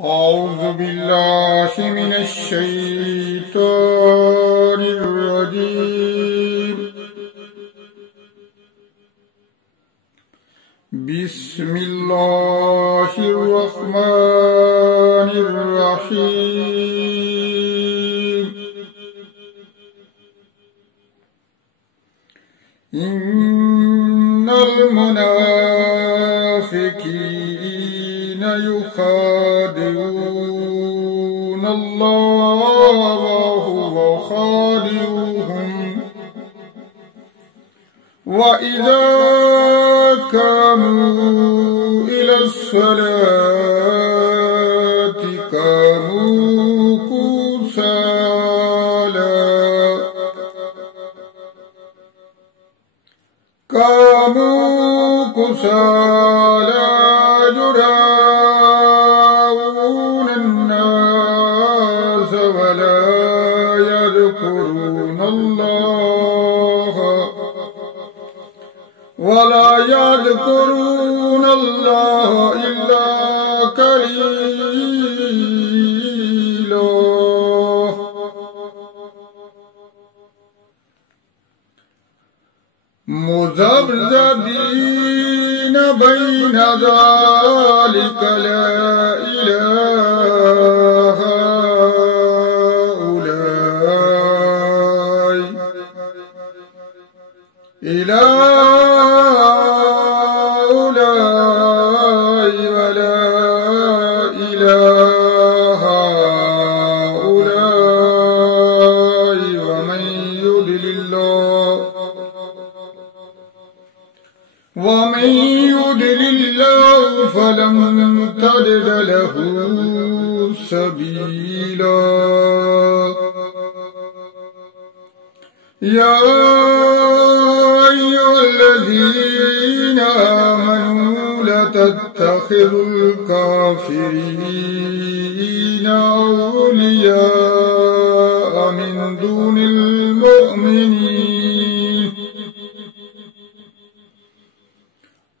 أعوذ بالله من الشيطان الرجيم. بسم الله الرحمن الرحيم. إن المنافقين يخادعون الله وهو خادعهم وإذا قاموا إلى الصلاة قاموا كسالى يراءون الناس ولا يذكرون الله إلا قليلا. مذبذبين بين ذلك لا إله هؤلاء ولا إله هؤلاء ومن يضلل الله فلن تجد له سبيلا. يا أيها الذين آمنوا لا تتخذوا الكافرين أولياء من دون المؤمنين.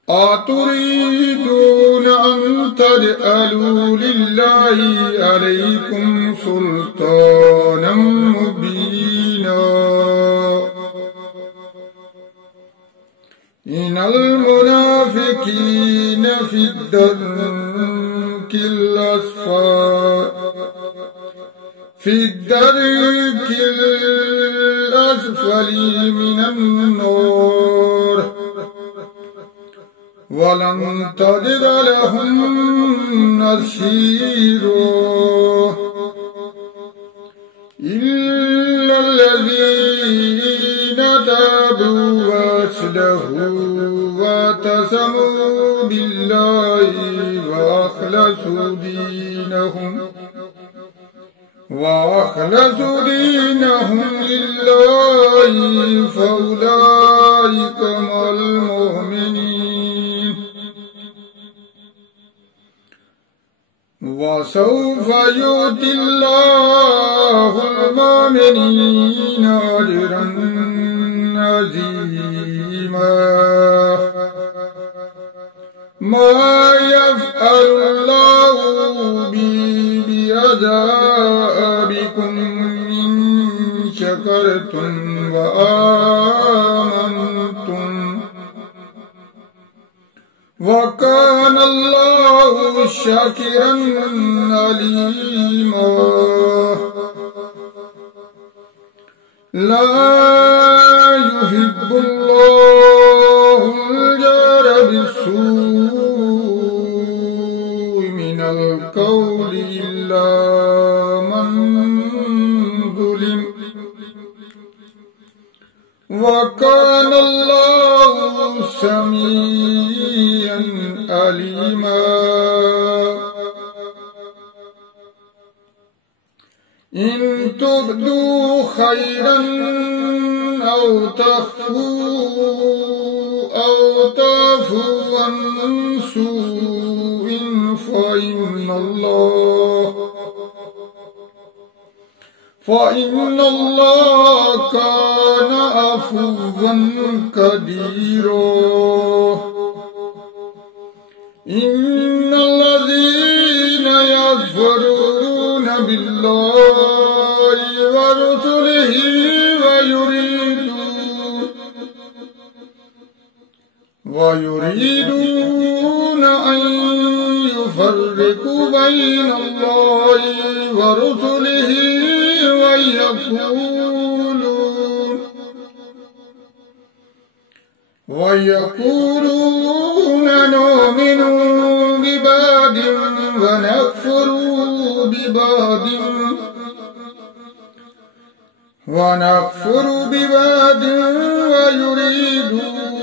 أتريدون أن تجعلوا لله عليكم سلطانا مبينا. إن المنافقين في الدرك الأسفل من النار ولن تجد لهم نصيرا إلا الذين تابوا وأصلحوا واعتصموا بالله وأخلصوا دينهم لله فأولئك مع المؤمنين. وسوف يؤتي الله المؤمنين أجرا عظيما. ما يفعل الله بعذابكم إن شكرتم وآمنتم وكان الله شاكرا عليما. لا يحب الله الجار بالسوء من القول إلا من ظلم وكان الله سميعا عليما. إن تبدوا خيرا أو تعفوا عن سوء فإن الله كان عفوا قديرا. إن الذين يظلمون ويريدون أن يفرقوا بين الله ورسله ويقولون نؤمن ببعض ونكفر ببعض ويريدون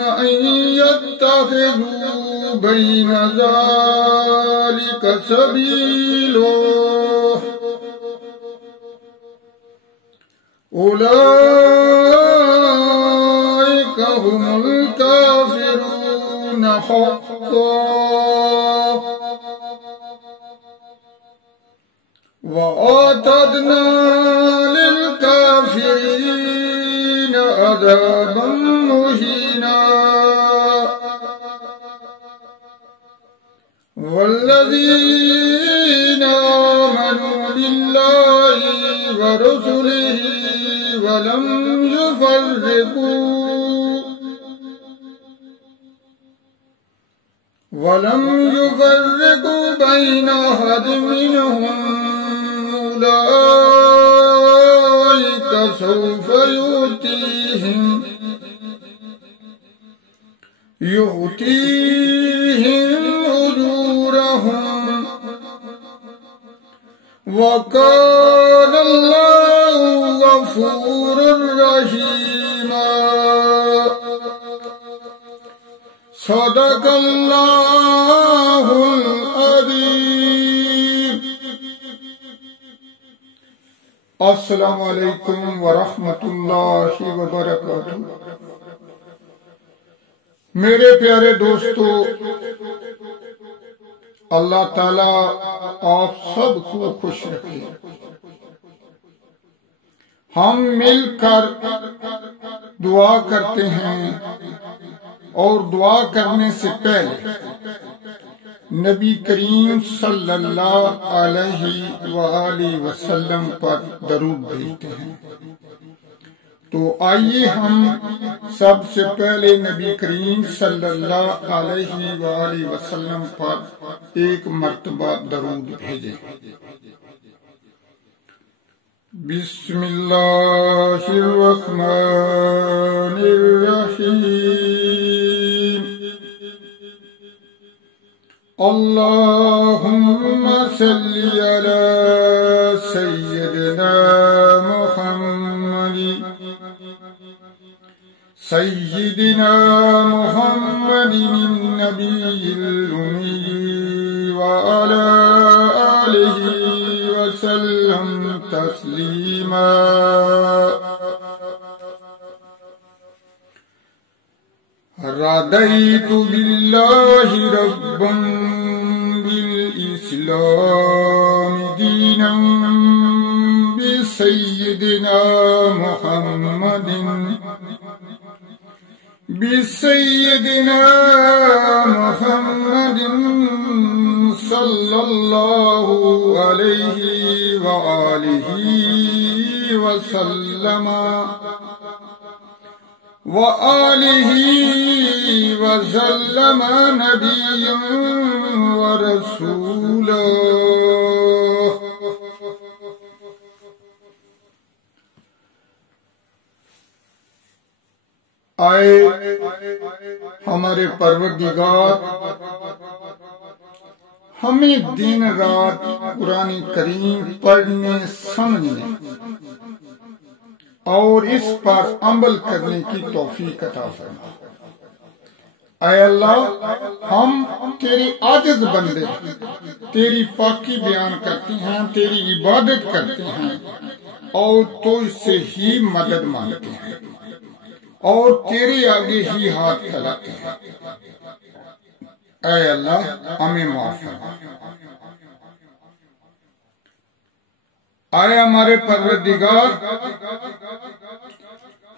أن يتخذوا بين ذلك سبيلا أولئك هم الكافرون حقا وأعتدنا للكافرين عذابا مهينا والذين آمنوا بالله ورسله ولم يفرقوا بين أحد منهم أولئك سوف يؤتيهم أجورهم وكان الله غفورا رحيما صدق الله العظيم. السلام علیکم ورحمۃ اللہ وبرکاتہ. میرے پیارے دوستو، اللہ تعالیٰ آپ سب کو خوش رکھے. ہم مل کر دعا کرتے ہیں اور دعا کرنے سے پہلے نبی کریم صلی اللہ علیہ وآلہ وسلم پر درود بھیجتے ہیں. تو آئیے ہم سب سے پہلے نبی کریم صلی اللہ علیہ وآلہ وسلم پر ایک مرتبہ درود بھیجیں. بسم اللہ الرحمن الرحیم. اللہم صلی علی سیدنا محمد النبی الأمی وعلی آلہ وسلم تسلیما. رضیت باللہ ربا بالاسلام دینا بسیدنا محمد صلی اللہ علیہ وآلہ وسلم نبیا ورسولا. آئے ہمارے پروردگار ہمیں دن رات قرآن کریم پڑھنے، سمجھنے اور اس پر عمل کرنے کی توفیق عطا فرما. اے اللہ، ہم تیرے عاجز بندے تیری پاکی بیان کرتے ہیں، تیری عبادت کرتے ہیں اور تو اس سے ہی مدد مانگتے ہیں اور تیرے آگے ہی ہاتھ پھیلاتے ہیں. اے اللہ ہمیں معاف فرما. آئے ہمارے پروردگار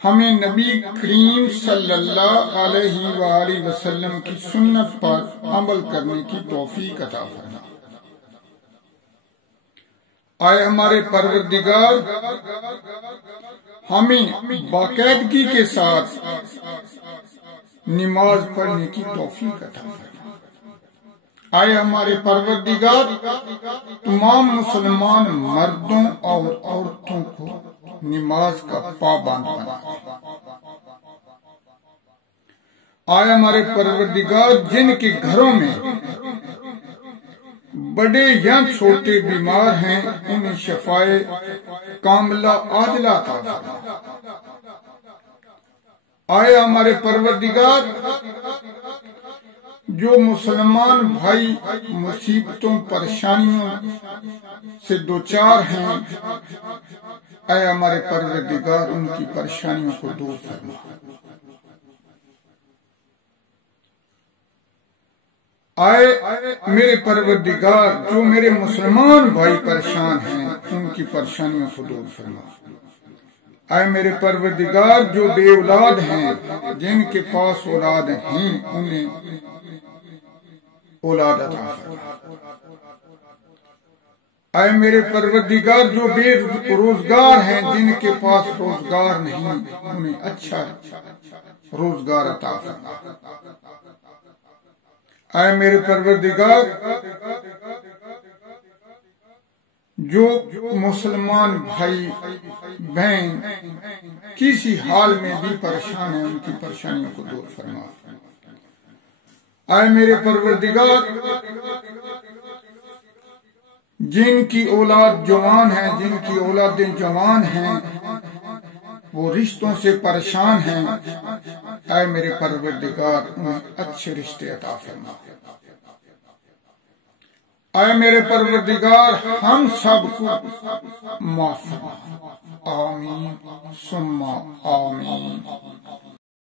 ہمیں نبی کریم صلی اللہ علیہ وآلہ وسلم کی سنت پر عمل کرنے کی توفیق عطا فرما. آئے ہمارے پروردگار ہمیں باقاعدگی کے ساتھ نماز پڑھنے کی توفیق عطا فرما۔ آئے ہمارے پروردگار تمام مسلمان مردوں اور عورتوں کو نماز کا پابند بنا دے۔ آئے ہمارے پروردگار جن کے گھروں میں بڑے یا چھوٹے بیمار ہیں انہیں شفائے کاملہ عاجلہ عطا فرما۔ آئے ہمارے پروردگار جو مسلمان بھائی مصیبتوں پریشانیوں سے دوچار ہیں، اے ہمارے پروردگار ان کی پریشانیوں کو دور فرما۔ آئے میرے پروردگار جو میرے مسلمان بھائی پریشان ہیں ان کی پریشانیوں کو دور فرما۔ اے میرے پروردگار جو بے اولاد ہیں جن کے پاس اولاد ہیں انہیں اولاد عطا فرما۔ اے میرے پروردگار جو بے روزگار ہیں جن کے پاس روزگار نہیں انہیں اچھا روزگار عطا فرما۔ اے میرے پروردگار جو مسلمان بھائی بہن کسی حال میں بھی پریشان ہیں ان کی پریشانیوں کو دور فرما۔ اے میرے پروردگار جن کی اولاد جوان ہیں جن کی اولادیں جوان ہیں وہ رشتوں سے پریشان ہیں، اے میرے پروردگار انہیں اچھے رشتے عطا فرما۔ اے میرے پروردگار ہم سب کو معاف فرما۔ آمین ثم آمین۔